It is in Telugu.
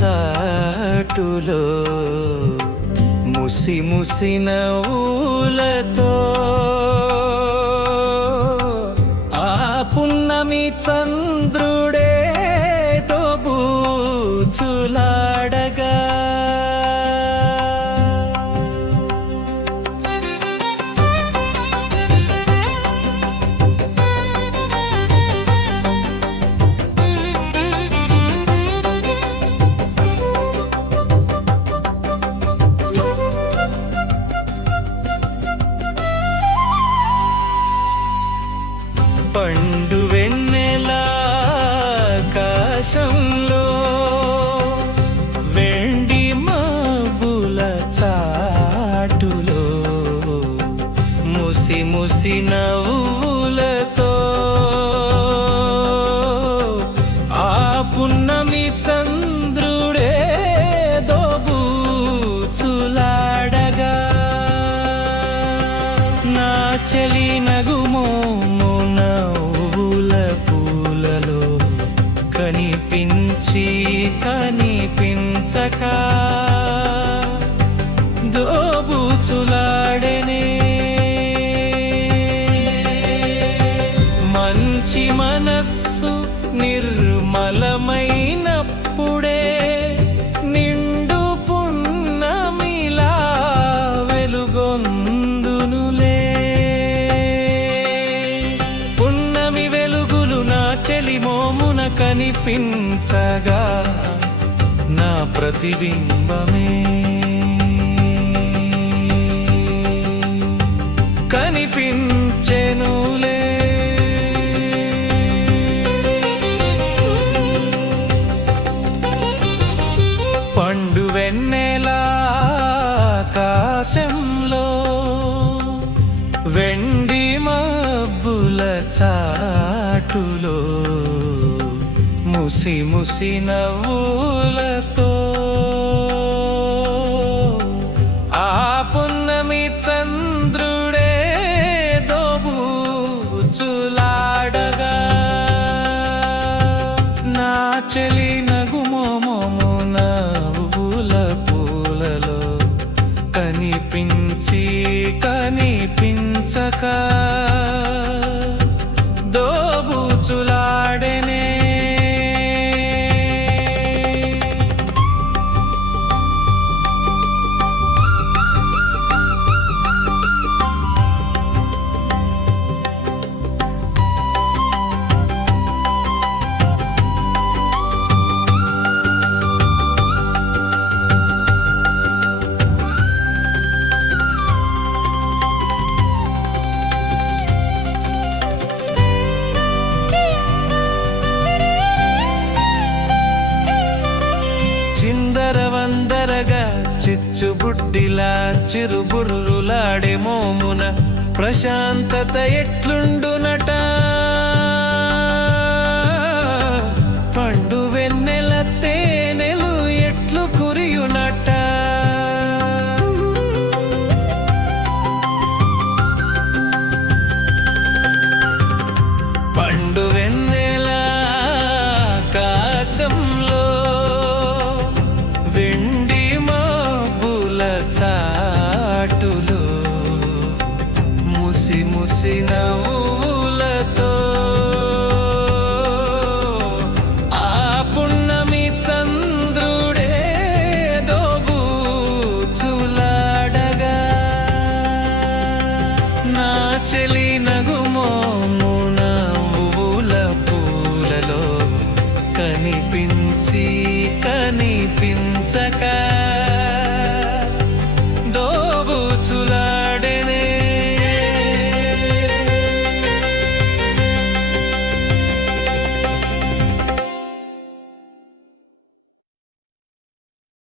చాటులో ముసి ముసిన ఊలతో ఆ పున్నమి చంద్రు పండు వెన్నెలా ఆకాశంలో వెండి మబ్బుల చాటులో ముసి ముసి నవ్వులతో ఆ పున్నమి చంద్రుడే దోబూచులాడగా నా చెలి నగు కనిపించి కనిపించక దోబూచులాడనే. మంచి మనస్సు నిర్మలమైనప్పుడే కనిపించగా నా ప్రతిబింబమే. కనిపించెనులే పండు వెన్నెల ఆకాశంలో వెండి మబ్బుల చాటులో ముసి ముసి నవ్వులతో ఆ పున్నమి చంద్రుడే దోబూచులాడగా. నా చెలి నగుమోమోము నవ్వుల పూలలో కనిపించి కనిపించక చిచ్చుబుడ్డిలా చిరుబుర్రులాడే మోమున ప్రశాంతత ఎట్లుండునట పూలలో కనిపించి కనిపించక